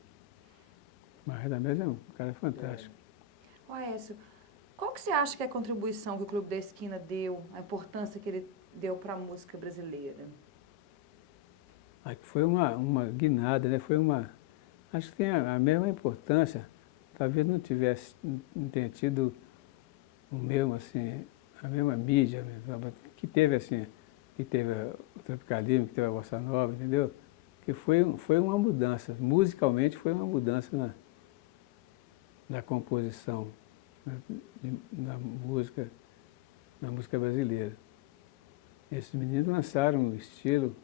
Mas Radamés é um cara fantástico. Ô, Aécio, qual que você acha que é a contribuição que o Clube da Esquina deu, a importância que ele deu para a música brasileira? Foi uma guinada, né? Acho que tem a mesma importância. Talvez não tenha tido o mesmo, assim, a mesma mídia, né? Que teve, assim, que teve o tropicalismo, que teve a bossa nova, entendeu? Que foi uma mudança, musicalmente foi uma mudança na composição, né? na música brasileira. Esses meninos lançaram um estilo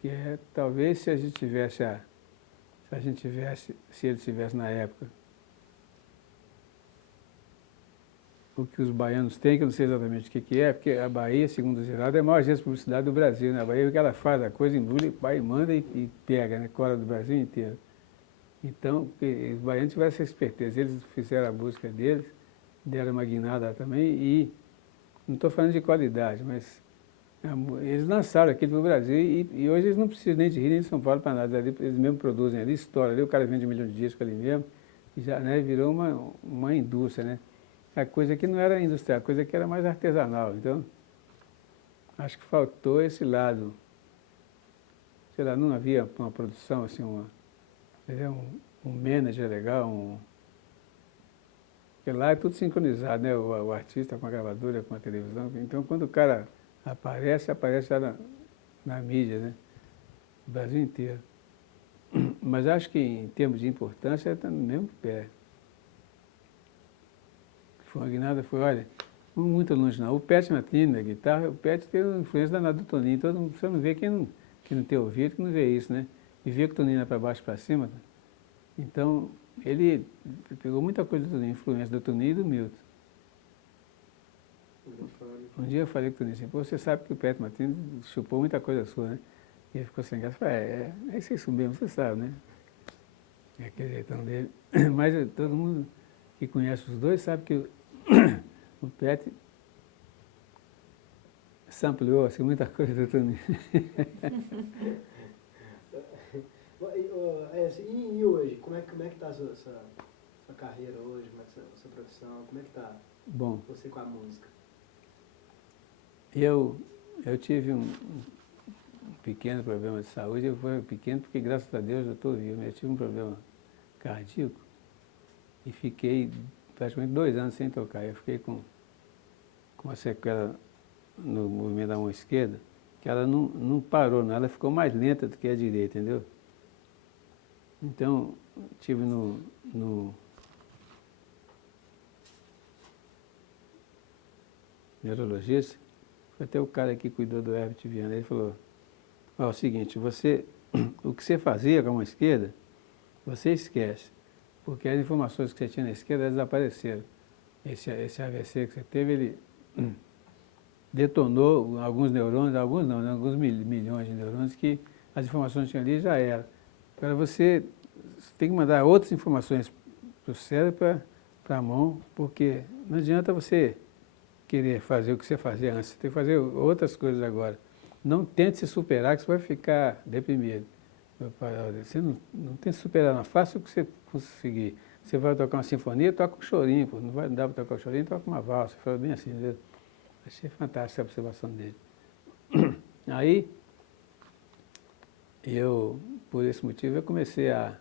que talvez se ele tivesse na época o que os baianos têm, que eu não sei exatamente o que é, porque a Bahia, segundo o Geraldo, é a maior agência de publicidade do Brasil, né? A Bahia, o que ela faz, a coisa embrulha, vai, manda e pega, né? Cola do Brasil inteiro. Então, os baianos tiveram essa esperteza, eles fizeram a música deles, deram uma guinada também e, não estou falando de qualidade, mas eles lançaram aquilo para o Brasil e hoje eles não precisam nem de Rio nem de São Paulo para nada, eles mesmos produzem ali, estoura ali, o cara vende 1 milhão de discos ali mesmo, e já, né, virou uma indústria, né? A coisa que não era industrial, a coisa que era mais artesanal. Então, acho que faltou esse lado. Sei lá, não havia uma produção, assim, um manager legal, porque lá é tudo sincronizado, né? O artista com a gravadora, com a televisão. Então, quando o cara aparece já na mídia, né? O Brasil inteiro. Mas acho que, em termos de importância, está no mesmo pé. Foi uma guinada, olha, não muito longe não. O Pet Martini na guitarra, o Pet tem uma influência danada do Toninho. Então, você não vê quem não tem ouvido, que não vê isso, né? E vê que o Toninho é para baixo e para cima. Então, ele pegou muita coisa do Toninho, influência do Toninho e do Milton. Um dia eu falei com o Toninho assim, pô, você sabe que o Pet Martini chupou muita coisa sua, né? E ele ficou sem graça. Eu falei, é isso mesmo, você sabe, né? É aquele jeitão dele. Mas todo mundo que conhece os dois sabe que o Pet sampleou assim, muita coisa do Toninho. E hoje, como é que está a sua carreira hoje, como é que está a sua profissão, como é que está você com a música? Eu tive um pequeno problema de saúde, foi pequeno porque, graças a Deus, eu estou vivo. Eu tive um problema cardíaco e fiquei praticamente 2 anos sem tocar. Eu fiquei com uma sequela no movimento da mão esquerda, que ela não parou, não. Ela ficou mais lenta do que a direita, entendeu? Então, tive no neurologista, foi até o cara que cuidou do Herbert Viana, ele falou, ó, é o seguinte, o que você fazia com a mão esquerda, você esquece, porque as informações que você tinha na esquerda desapareceram. Esse AVC que você teve, ele detonou alguns neurônios, alguns não, né, alguns milhões de neurônios que as informações que tinham ali já eram. Agora você tem que mandar outras informações para o cérebro, para a mão, porque não adianta você querer fazer o que você fazia antes, você tem que fazer outras coisas agora. Não tente se superar, que você vai ficar deprimido. Você não tem que se superar, não. Faça o que você conseguir. Você vai tocar uma sinfonia, toca um chorinho, pô. Não dá para tocar um chorinho, toca uma valsa. Foi bem assim, entendeu? Achei fantástica a observação dele. Aí, por esse motivo, eu comecei a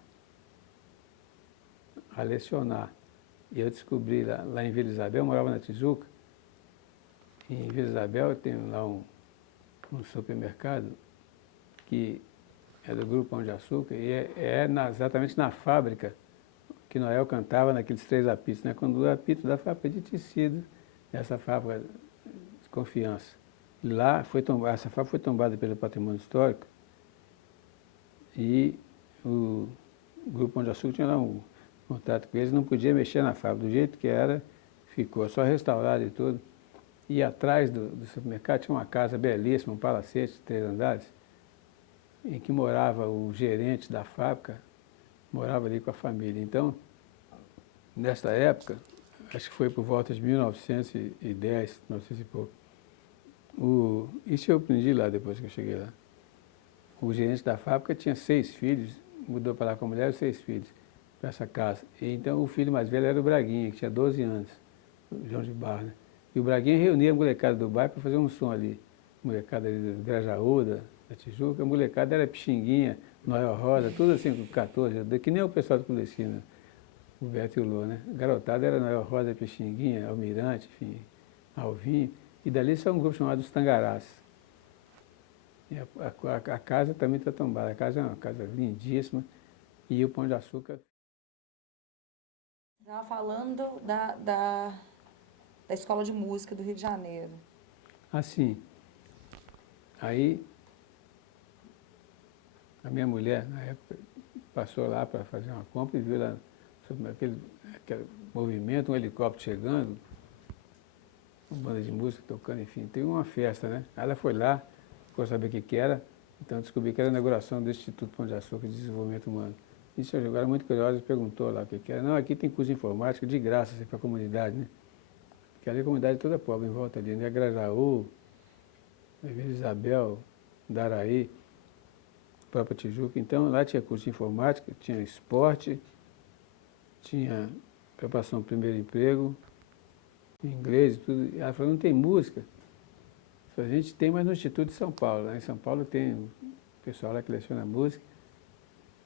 lecionar. E eu descobri lá em Vila Isabel, eu morava na Tijuca. Em Vila Isabel tem lá um supermercado que é do grupo Pão de Açúcar, e exatamente na fábrica que Noel cantava naqueles 3 apitos, né? Quando o apito da fábrica de tecido, essa fábrica de Confiança. Lá essa fábrica foi tombada pelo Patrimônio Histórico e o grupo Pão de Açúcar tinha lá um contrato com eles, não podia mexer na fábrica, do jeito que era, ficou só restaurado e tudo. E atrás do supermercado tinha uma casa belíssima, um palacete de 3 andares, em que morava o gerente da fábrica, morava ali com a família. Então, nessa época, acho que foi por volta de 1910, 1900 e pouco, isso eu aprendi lá depois que eu cheguei lá. O gerente da fábrica tinha 6 filhos, mudou para lá com a mulher e 6 filhos, para essa casa. E então o filho mais velho era o Braguinha, que tinha 12 anos, o João de Barro, né? E o Braguinha reunia a molecada do bairro para fazer um som ali. Molecada ali do Grajaú, da Tijuca, a molecada era Pixinguinha, Noel Rosa, tudo assim com 14, que nem o pessoal do Clandestino, o Beto e o Lô, né? A garotada era Noel Rosa, Pixinguinha, Almirante, enfim, Alvinho. E dali saiu um grupo chamado Os Tangarás. E a casa também está tombada. A casa é uma casa lindíssima. E o Pão de Açúcar. Estava falando da Escola de Música do Rio de Janeiro. Assim, aí a minha mulher, na época, passou lá para fazer uma compra e viu lá aquele movimento, um helicóptero chegando, uma banda de música tocando, enfim, tem uma festa, né? Aí ela foi lá, ficou saber o que era, então descobri que era a inauguração do Instituto Pão de Açúcar de Desenvolvimento Humano. E o senhor agora muito curioso perguntou lá o que era. Não, aqui tem curso de informática de graça assim, para a comunidade, né? Porque ali a comunidade toda pobre em volta ali, né? Grajaú, Vila Isabel, Daraí, própria Tijuca. Então lá tinha curso de informática, tinha esporte, tinha preparação para o primeiro emprego, inglês e tudo. E ela falou, não tem música? A gente tem, mas no Instituto de São Paulo. Lá em São Paulo tem o pessoal lá que leciona música.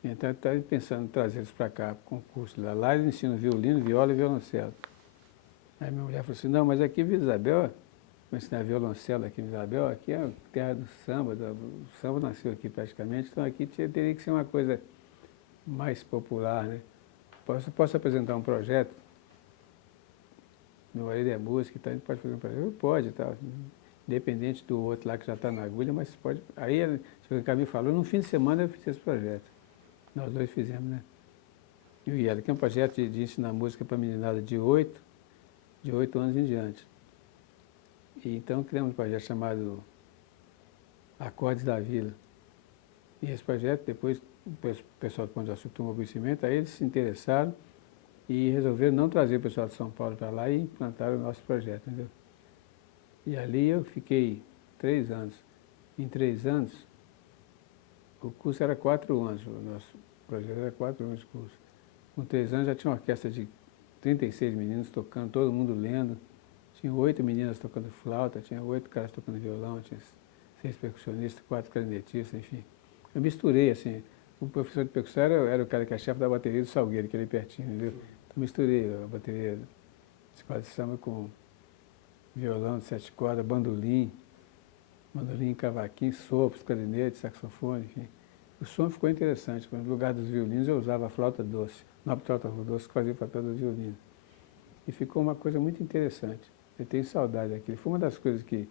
Então, está pensando em trazer eles para cá, concurso lá. Lá eles ensinam violino, viola e violoncelo. Aí minha mulher falou assim, não, mas aqui em Vila Isabel, vou ensinar violoncelo aqui em Vila Isabel, aqui é a terra do samba, o samba nasceu aqui praticamente, então aqui teria que ser uma coisa mais popular, né? Posso apresentar um projeto? Meu marido é músico, então a gente pode fazer um projeto? Pode, tá? Independente do outro lá que já está na agulha, mas pode. Aí o Camilo falou, no fim de semana eu fiz esse projeto. Nós 2 fizemos, né? Eu e ela, que é um projeto de ensinar música para meninada de 8 anos em diante. E então criamos um projeto chamado Acordes da Vila. E esse projeto, depois o pessoal do Pão de Açúcar tomou conhecimento, aí eles se interessaram e resolveram não trazer o pessoal de São Paulo para lá e implantaram o nosso projeto, entendeu? E ali eu fiquei 3 anos. Em 3 anos, o curso era 4 anos, o nosso projeto era 4 anos de curso. Com 3 anos já tinha uma orquestra de 36 meninos tocando, todo mundo lendo. Tinha 8 meninas tocando flauta, tinha 8 caras tocando violão, tinha 6 percussionistas, 4 clarinetistas, enfim. Eu misturei, assim, o professor de percussão era o cara que é chefe da bateria do Salgueiro, que é ali pertinho, entendeu? Então misturei a bateria de escola de samba com violão de 7 cordas, bandolim, cavaquinho, sopros, clarinete, saxofone, enfim. O som ficou interessante, mas no lugar dos violinos eu usava a flauta doce, não a flauta doce que fazia o papel do violino. E ficou uma coisa muito interessante. Eu tenho saudade daquilo. Foi uma das coisas que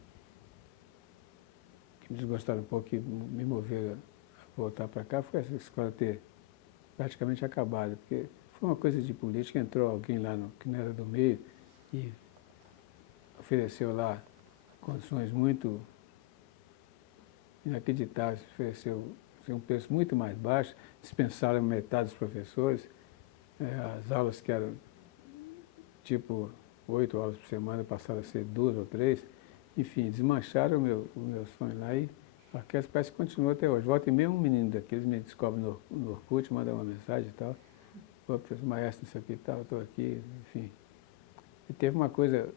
me desgostaram um pouco, que me moveram a voltar para cá, foi essa escola ter praticamente acabado, porque foi uma coisa de política, entrou alguém lá que não era do meio e ofereceu lá condições muito inacreditáveis, ofereceu um preço muito mais baixo, dispensaram metade dos professores, as aulas que eram tipo 8 aulas por semana passaram a ser 2 ou 3, enfim, desmancharam o meu sonho lá e a orquestra parece que continua até hoje. Volta e meia um menino daqueles me descobre no Orkut, manda uma mensagem e tal, professor maestro, não sei o que e tal, estou aqui, enfim. E teve uma coisa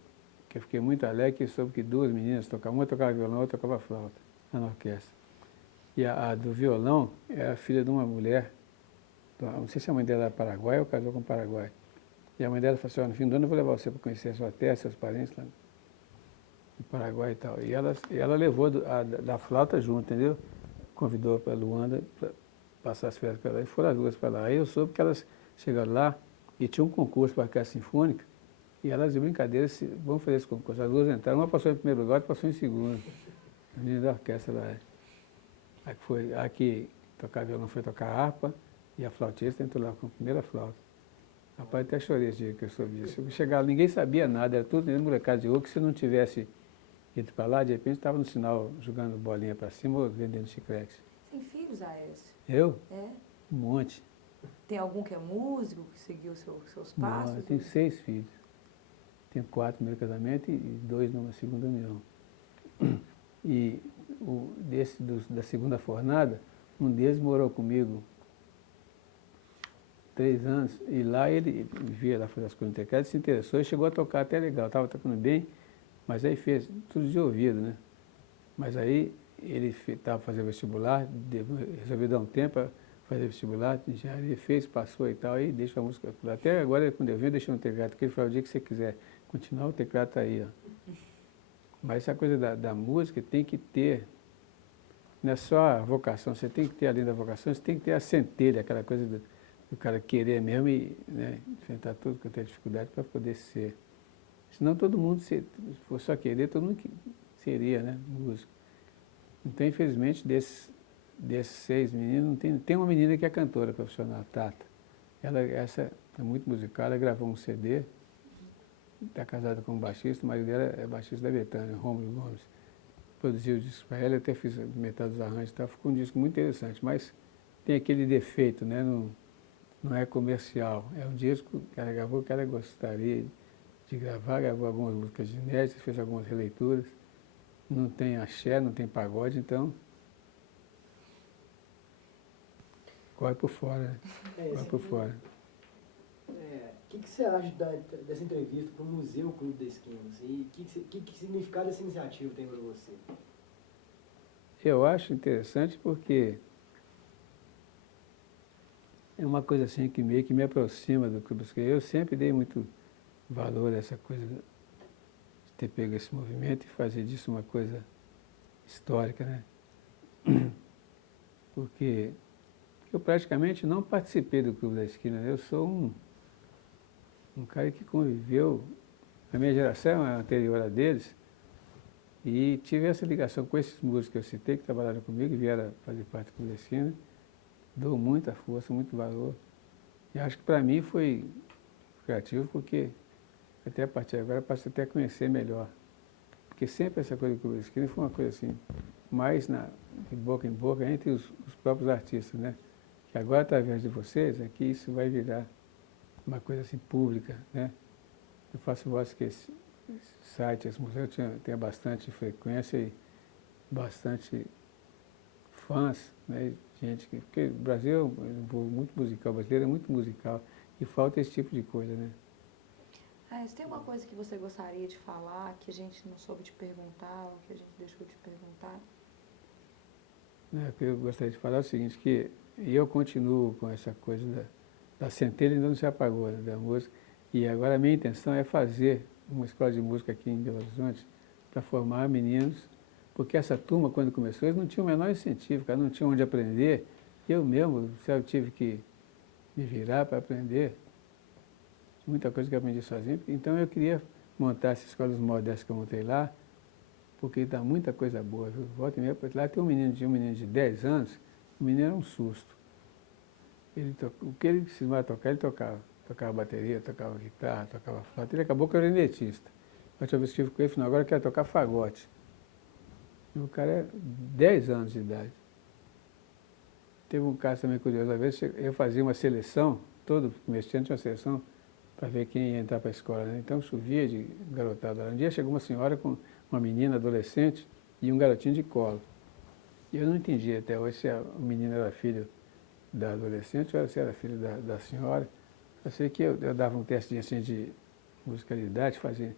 que eu fiquei muito alegre, que soube que 2 meninas tocavam, uma tocava violão, outra tocava flauta, lá na orquestra. E a do violão é a filha de uma mulher, não sei se a mãe dela era paraguaia ou casou com um paraguai. E a mãe dela falou assim, no fim do ano eu vou levar você para conhecer a sua terra, seus parentes lá no Paraguai e tal. E ela levou da flauta junto, entendeu? Convidou para Luanda passar as férias para lá, e foram as duas para lá. Aí eu soube que elas chegaram lá e tinha um concurso para a Orquestra Sinfônica, e elas de brincadeira, vamos fazer esse concurso. As duas entraram, uma passou em primeiro lugar, outra passou em segundo. A menina da orquestra lá. A que tocava violão foi tocar harpa, e a flautista entrou lá com a primeira flauta. Rapaz, até chorei esse dia que eu soube isso. Eu chegava, ninguém sabia nada, era tudo molecada de ouro, que se não tivesse ido para lá, de repente estava no sinal jogando bolinha para cima ou vendendo chiclete. Tem filhos, Aécio? Eu? É? Um monte. Tem algum que é músico, que seguiu seus Não, passos? eu tenho 6 filhos. Tenho 4 no meu casamento e 2 numa segunda união. E da segunda fornada, um deles morou comigo 3 anos, e lá ele via lá fazer as coisas no teclado, se interessou e chegou a tocar até legal, estava tocando bem, mas aí fez tudo de ouvido, né? Mas aí ele estava fazendo vestibular, resolveu dar um tempo para fazer vestibular, de engenharia, fez, passou e tal, aí deixa a música. Até agora, quando eu venho, deixou no teclado, porque ele falou, o dia que você quiser continuar, o teclado está aí, ó. Mas essa coisa da música tem que ter, não é só a vocação, você tem que ter, além da vocação, você tem que ter a centelha, aquela coisa do cara querer mesmo e, né, enfrentar tudo que eu tenho dificuldade para poder ser. Senão todo mundo, se fosse só querer, todo mundo seria, né, músico. Então, infelizmente, desses 6 meninos, tem uma menina que é cantora profissional, Tata. Essa é muito musical, ela gravou um CD, está casada com um baixista, o marido dela é baixista da Betânia, Rômulo Gomes. Produziu o disco para ela, eu até fiz metade dos arranjos e tal, ficou um disco muito interessante, mas tem aquele defeito, né, não é comercial, é um disco que ela gravou que ela gostaria de gravar, gravou algumas músicas de inéditas, fez algumas releituras, não tem axé, não tem pagode, então corre por fora, né? Corre por fora. O que você acha dessa entrevista para o Museu Clube da Esquina? Assim, que significado essa iniciativa tem para você? Eu acho interessante porque é uma coisa assim que meio que me aproxima do Clube da Esquina. Eu sempre dei muito valor a essa coisa de ter pego esse movimento e fazer disso uma coisa histórica, né? Porque eu praticamente não participei do Clube da Esquina. Eu sou um cara que conviveu, a minha geração é anterior a deles, e tive essa ligação com esses músicos que eu citei, que trabalharam comigo e vieram fazer parte do Clube da Esquina. Dou muita força, muito valor. E acho que para mim foi criativo, porque até a partir de agora passo até a conhecer melhor. Porque sempre essa coisa do Clube da Esquina foi uma coisa assim, mais de boca em boca, entre os próprios artistas, né? Que agora, através de vocês, é que isso vai virar uma coisa assim pública, né? Eu faço voz que esse site, esse museu tenha bastante frequência e bastante fãs, né? Gente porque o Brasil é um povo muito musical, o brasileiro é muito musical e falta esse tipo de coisa, né? Se tem uma coisa que você gostaria de falar, que a gente não soube te perguntar, ou que a gente deixou de perguntar? O que eu gostaria de falar é o seguinte, que eu continuo com essa coisa da centelha, ainda não se apagou, né, da música, e agora a minha intenção é fazer uma escola de música aqui em Belo Horizonte para formar meninos, porque essa turma, quando começou, eles não tinham o menor incentivo, cara, não tinham onde aprender. Eu mesmo, sabe, tive que me virar para aprender. Muita coisa que eu aprendi sozinho. Então eu queria montar essa escola dos modestos que eu montei lá, porque dá muita coisa boa, viu? Volta e meia, lá tem um menino de 10 anos, o menino era um susto. O que ele precisava tocar, ele tocava. Tocava bateria, tocava guitarra, tocava flauta. Ele acabou clarinetista. A última vez que eu estive com ele, falou, agora eu quero tocar fagote. E o cara é 10 anos de idade. Teve um caso também curioso, às vezes eu fazia uma seleção, todo comerciante tinha uma seleção para ver quem ia entrar para a escola, né? Então chovia de garotada. Um dia chegou uma senhora com uma menina adolescente e um garotinho de colo. E eu não entendi até hoje se a menina era filho da adolescente ou se era filho da senhora. Eu sei que eu dava um teste assim, de musicalidade, fazia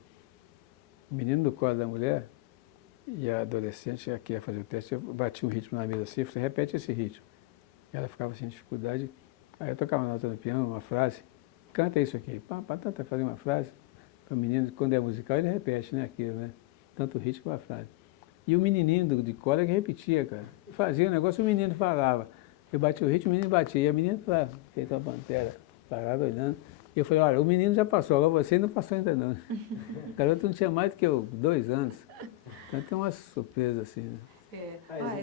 o menino do colo da mulher e a adolescente que ia fazer o teste, eu batia um ritmo na mesa assim, eu falei, repete esse ritmo. Ela ficava sem dificuldade, aí eu tocava uma nota no piano, uma frase, canta isso aqui, tenta fazer uma frase, o menino, quando é musical, ele repete, né, aquilo, né, tanto o ritmo como a frase. E o menininho de colo que repetia, cara, fazia o negócio, o menino falava, Eu bati o ritmo, o menino batia. E a menina lá, feita uma pantera, parada olhando. E eu falei, olha, o menino já passou, agora você não passou ainda não. O garoto não tinha mais do que 2 anos. Então tem umas surpresas assim, né?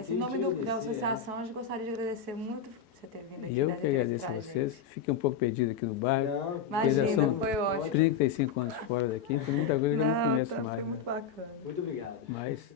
Em nome da associação, a gente gostaria de agradecer muito você ter vindo aqui. E eu que agradeço a vocês. Fiquei um pouco perdido aqui no bairro. Não, Imagina, já são foi ótimo. 35 anos fora daqui, tem muita coisa que eu não conheço Foi mais. Né? muito bacana. muito obrigado. Mas